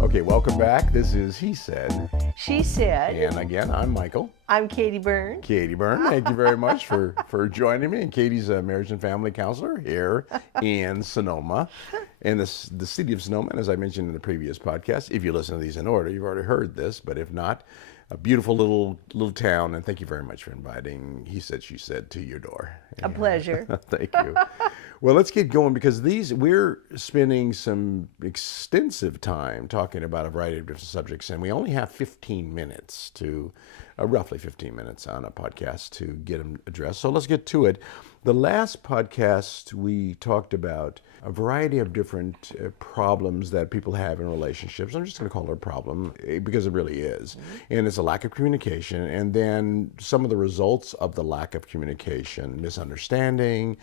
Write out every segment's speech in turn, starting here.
Okay, welcome back. This is He Said. She Said. And again, I'm Michael. I'm Katie Byrne. Katie Byrne, thank you very much for joining me. And Katie's a marriage and family counselor here in Sonoma, in the city of Sonoma. And as I mentioned in the previous podcast, if you listen to these in order, you've already heard this. But if not, a beautiful little town. And thank you very much for inviting He Said, She Said to your door. A pleasure. Thank you. Well, let's get going because we're spending some extensive time talking about a variety of different subjects, and we only have 15 minutes roughly 15 minutes on a podcast to get them addressed. So let's get to it. The last podcast, we talked about a variety of different problems that people have in relationships. I'm just going to call it a problem because it really is. Mm-hmm. And it's a lack of communication, and then some of the results of the lack of communication, misunderstanding,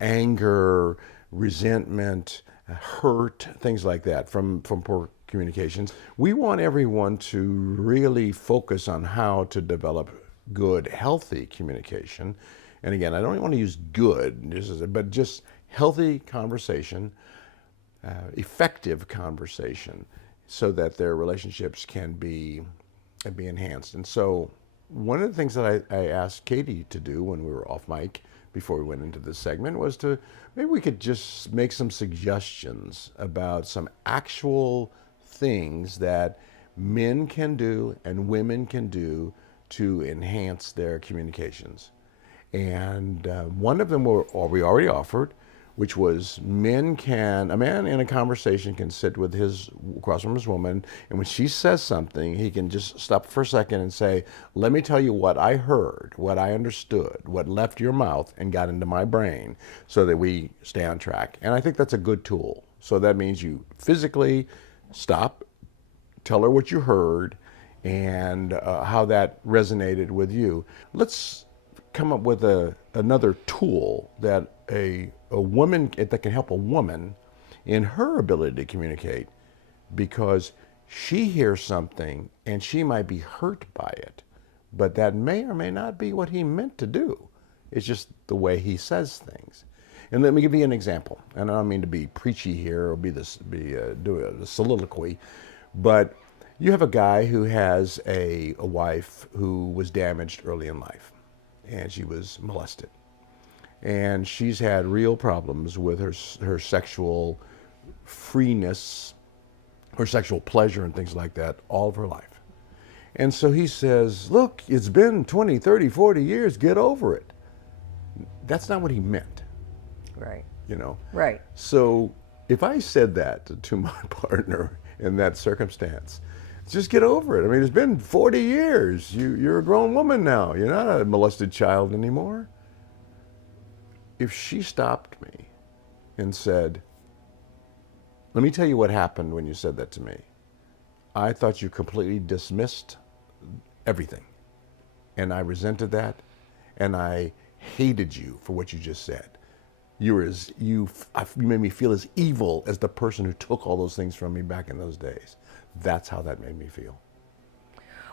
anger, resentment, hurt, things like that from poor communications. We want everyone to really focus on how to develop good, healthy communication. And again, I don't want to use good, but just healthy conversation, effective conversation, so that their relationships can be enhanced. And so one of the things that I asked Katie to do when we were off mic before we went into this segment was to maybe we could just make some suggestions about some actual things that men can do and women can do to enhance their communications. And one of them we already offered, which was a man in a conversation can sit across from his woman, and when she says something, he can just stop for a second and say, let me tell you what I heard, what I understood, what left your mouth and got into my brain, so that we stay on track. And I think that's a good tool. So that means you physically stop, tell her what you heard, and how that resonated with you. Let's come up with another tool that a woman that can help a woman in her ability to communicate, because she hears something and she might be hurt by it, but that may or may not be what he meant to do. It's just the way he says things. And let me give you an example. And I don't mean to be preachy here or do a soliloquy, but you have a guy who has a wife who was damaged early in life, and she was molested. And she's had real problems with her sexual freeness, her sexual pleasure and things like that all of her life. And so he says, look, it's been 20, 30, 40 years, get over it. That's not what he meant. Right. Right. So if I said that to my partner in that circumstance, just get over it. I mean, it's been 40 years. You're a grown woman now. You're not a molested child anymore. If she stopped me and said, let me tell you what happened when you said that to me. I thought you completely dismissed everything. And I resented that. And I hated you for what you just said. You made me feel as evil as the person who took all those things from me back in those days. That's how that made me feel.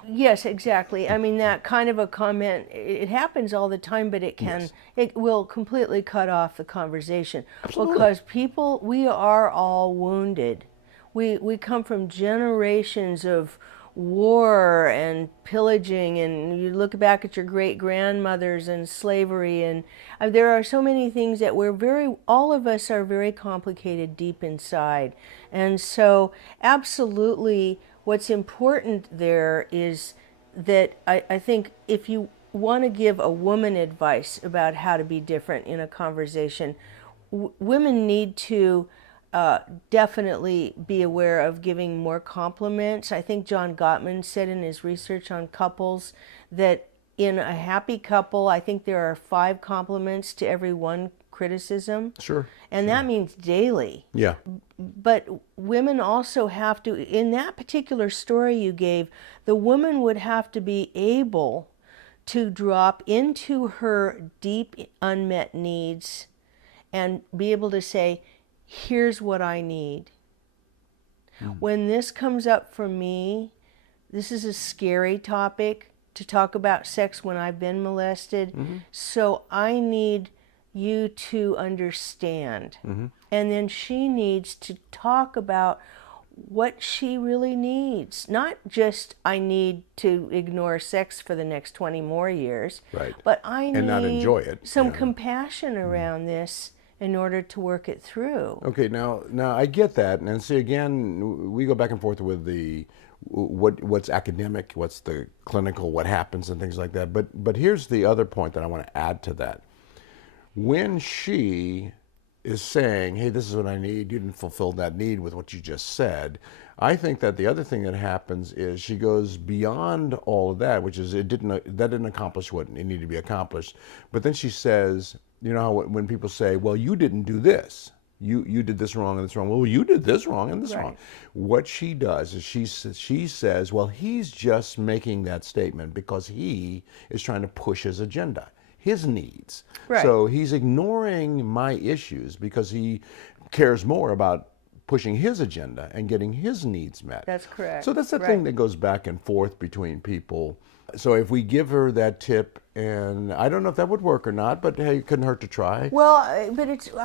Yes, exactly. I mean, that kind of a comment, it happens all the time, but it will completely cut off the conversation. Absolutely. Because we are all wounded. We come from generations of war and pillaging, and you look back at your great-grandmothers and slavery, and there are so many things that all of us are very complicated deep inside. And so absolutely what's important there is that I think if you want to give a woman advice about how to be different in a conversation, women need to definitely be aware of giving more compliments. I think John Gottman said in his research on couples that in a happy couple, I think there are 5 compliments to every 1 criticism. Sure. And that means daily. Yeah. But women also have to, in that particular story you gave, the woman would have to be able to drop into her deep unmet needs and be able to say, here's what I need. When this comes up for me, this is a scary topic. to talk about sex when I've been molested. So I need you to understand. And then she needs to talk about what she really needs. Not just, I need to ignore sex for the next 20 more years, Right. but I And not enjoy it. some Yeah. compassion around this in order to work it through. Okay, now I get that, and see again, we go back and forth with the what's academic, what's the clinical, what happens, and things like that. But here's the other point that I want to add to that. When she is saying, "Hey, this is what I need," you didn't fulfill that need with what you just said. I think that the other thing that happens is she goes beyond all of that, which is that didn't accomplish what it needed to be accomplished. But then she says, you know how when people say, "Well, you didn't do this. You did this wrong and this wrong." Well, you did this wrong and this wrong. What she does is she says, "Well, he's just making that statement because he is trying to push his agenda, his needs. So he's ignoring my issues because he cares more about pushing his agenda and getting his needs met." That's correct. So that's the thing that goes back and forth between people. So if we give her that tip, and I don't know if that would work or not, but hey, it couldn't hurt to try. Well, I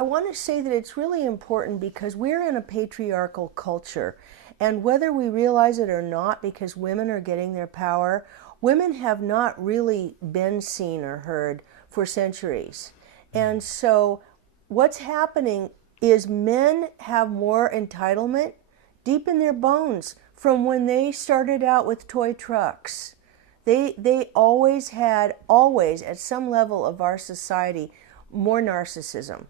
want to say that it's really important because we're in a patriarchal culture. And whether we realize it or not, because women are getting their power, women have not really been seen or heard for centuries. And so what's happening is men have more entitlement deep in their bones from when they started out with toy trucks. They always had, at some level of our society, more narcissism.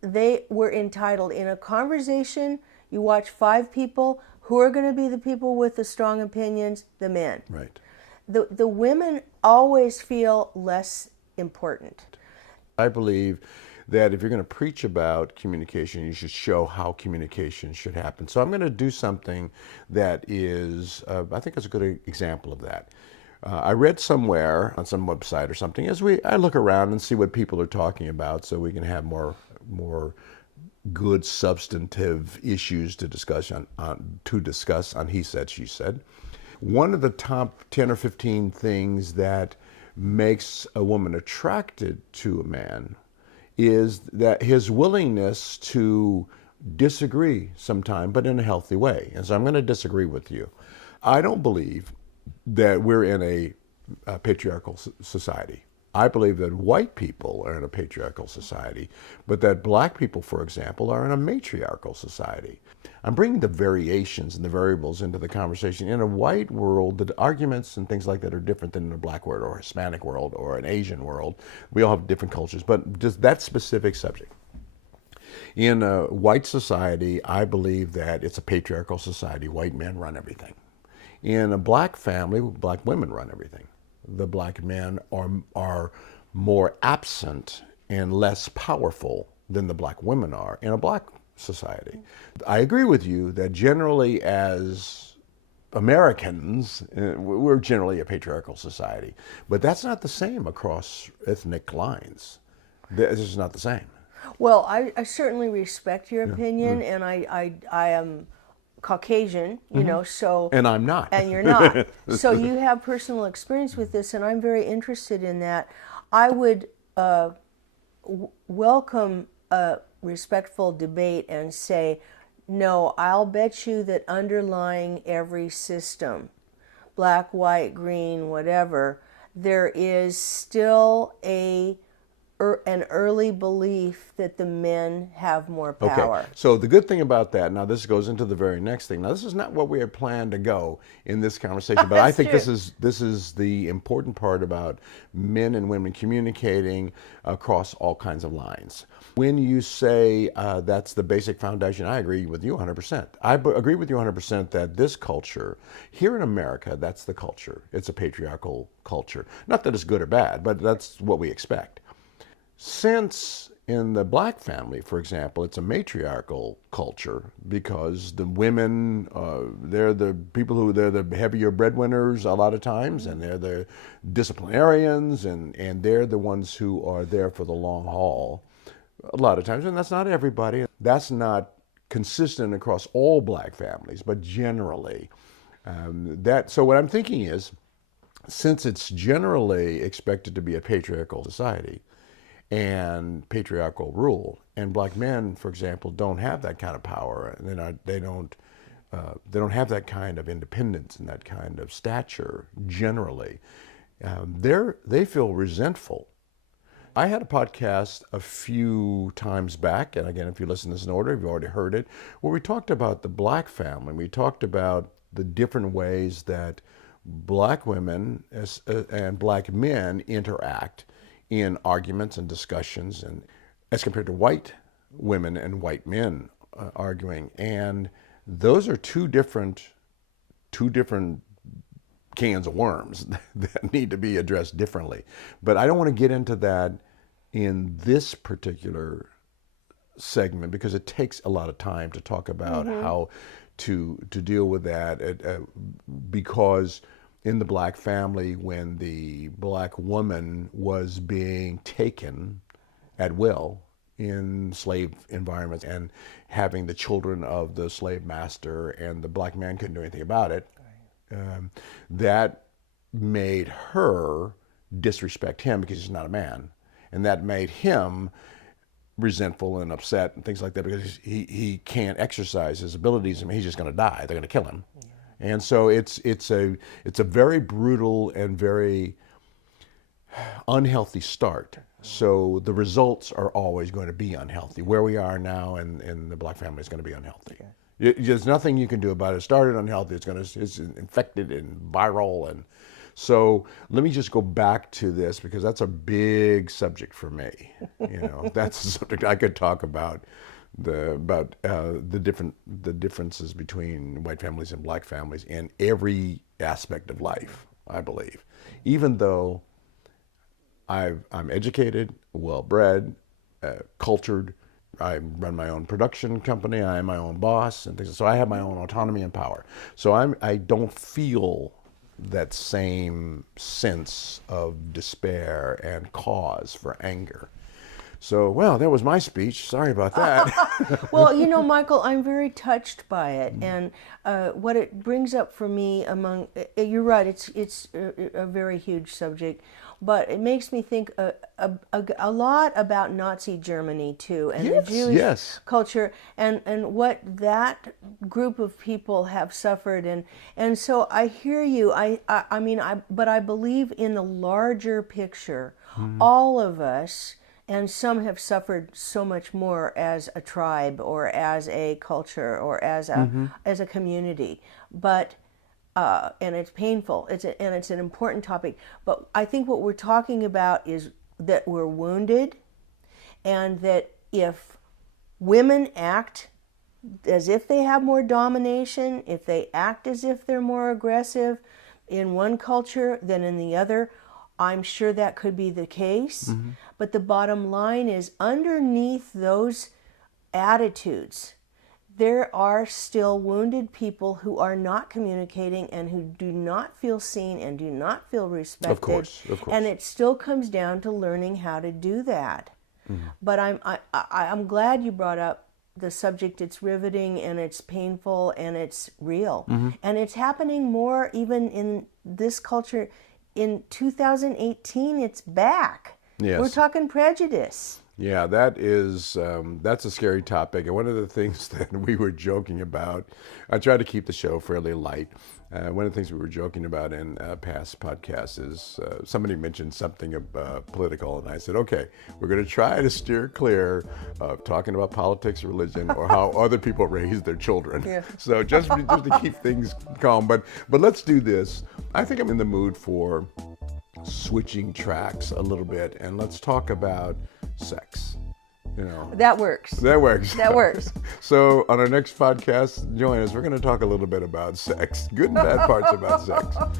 They were entitled. In a conversation, you watch 5 people, who are going to be the people with the strong opinions? The men. Right. The women always feel less important. I believe that if you're going to preach about communication, you should show how communication should happen. So I'm going to do something that is, I think is a good example of that. I read somewhere on some website or something, I look around and see what people are talking about so we can have more good substantive issues to discuss on he said, she said. One of the top 10 or 15 things that makes a woman attracted to a man is that his willingness to disagree sometime, but in a healthy way. And so I'm going to disagree with you. I don't believe that we're in a patriarchal society. I believe that white people are in a patriarchal society, but that black people, for example, are in a matriarchal society. I'm bringing the variations and the variables into the conversation. In a white world, the arguments and things like that are different than in a black world or a Hispanic world or an Asian world. We all have different cultures, but just that specific subject. In a white society, I believe that it's a patriarchal society. White men run everything. In a black family, black women run everything. The black men are more absent and less powerful than the black women are in a black society. I agree with you that generally as Americans, we're generally a patriarchal society, but that's not the same across ethnic lines. This is not the same. Well, I certainly respect your opinion, and I am Caucasian, you know, so... And I'm not. And you're not. So you have personal experience with this, and I'm very interested in that. I would welcome a respectful debate and say, no, I'll bet you that underlying every system, black, white, green, whatever, there is still an early belief that the men have more power. Okay, so the good thing about that, now this goes into the very next thing. Now this is not what we had planned to go in this conversation, but I think this is the important part about men and women communicating across all kinds of lines. When you say that's the basic foundation, I agree with you 100%. I agree with you 100% that this culture, here in America, that's the culture. It's a patriarchal culture. Not that it's good or bad, but that's what we expect. Since in the black family, for example, it's a matriarchal culture because the women, they're the people they're the heavier breadwinners a lot of times, and they're the disciplinarians, and they're the ones who are there for the long haul a lot of times. And that's not everybody. That's not consistent across all black families, but generally. So what I'm thinking is, since it's generally expected to be a patriarchal society and patriarchal rule, and black men, for example, don't have that kind of power, and they don't have that kind of independence and that kind of stature generally. They feel resentful. I had a podcast a few times back, and again, if you listen to this in order, you've already heard it, where we talked about the black family. We talked about the different ways that black women and black men interact in arguments and discussions, and as compared to white women and white men arguing. And those are two different cans of worms that need to be addressed differently. But I don't want to get into that in this particular segment because it takes a lot of time to talk about how to deal with that. Because in the black family, when the black woman was being taken at will in slave environments and having the children of the slave master, and the black man couldn't do anything about it, that made her disrespect him because he's not a man. And that made him resentful and upset and things like that because he can't exercise his abilities. I mean, he's just going to die. They're going to kill him. Yeah. And so it's a very brutal and very unhealthy start. So the results are always going to be unhealthy. Where we are now in the black family is going to be unhealthy. Okay. There's nothing you can do about it. It started unhealthy. It's infected and viral, and so let me just go back to this because that's a big subject for me. That's a subject I could talk about the differences between white families and black families in every aspect of life. I believe, even though I'm educated, well-bred, cultured. I run my own production company. I am my own boss and things. So I have my own autonomy and power. So I don't feel that same sense of despair and cause for anger. So, well, that was my speech. Sorry about that. Well, Michael, I'm very touched by it, and what it brings up for me you're right, it's a very huge subject, but it makes me think a lot about Nazi Germany too, and the Jewish culture, and what that group of people have suffered, and so I hear you. But I believe in the larger picture, all of us. And some have suffered so much more as a tribe or as a culture or as a community. But and it's painful. It's an important topic. But I think what we're talking about is that we're wounded, and that if women act as if they have more domination, if they act as if they're more aggressive in one culture than in the other, I'm sure that could be the case, but the bottom line is underneath those attitudes, there are still wounded people who are not communicating and who do not feel seen and do not feel respected. Of course. And it still comes down to learning how to do that. But I'm glad you brought up the subject. It's riveting and it's painful and it's real. And it's happening more even in this culture. In 2018, it's back. Yes. We're talking prejudice. Yeah, that's a scary topic. And one of the things that we were joking about, I try to keep the show fairly light. One of the things we were joking about in past podcasts is somebody mentioned something political, and I said, okay, we're going to try to steer clear of talking about politics, religion, or how other people raise their children. Yeah. So just to keep things calm. But let's do this. I think I'm in the mood for switching tracks a little bit, and let's talk about sex. That works. That works. That works. So on our next podcast, join us. We're going to talk a little bit about sex, good and bad parts about sex. All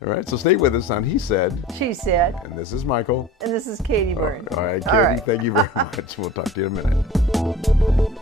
right, so stay with us on He Said. She Said. And this is Michael. And this is Katie Byrne. All right, Katie, thank you very much. We'll talk to you in a minute.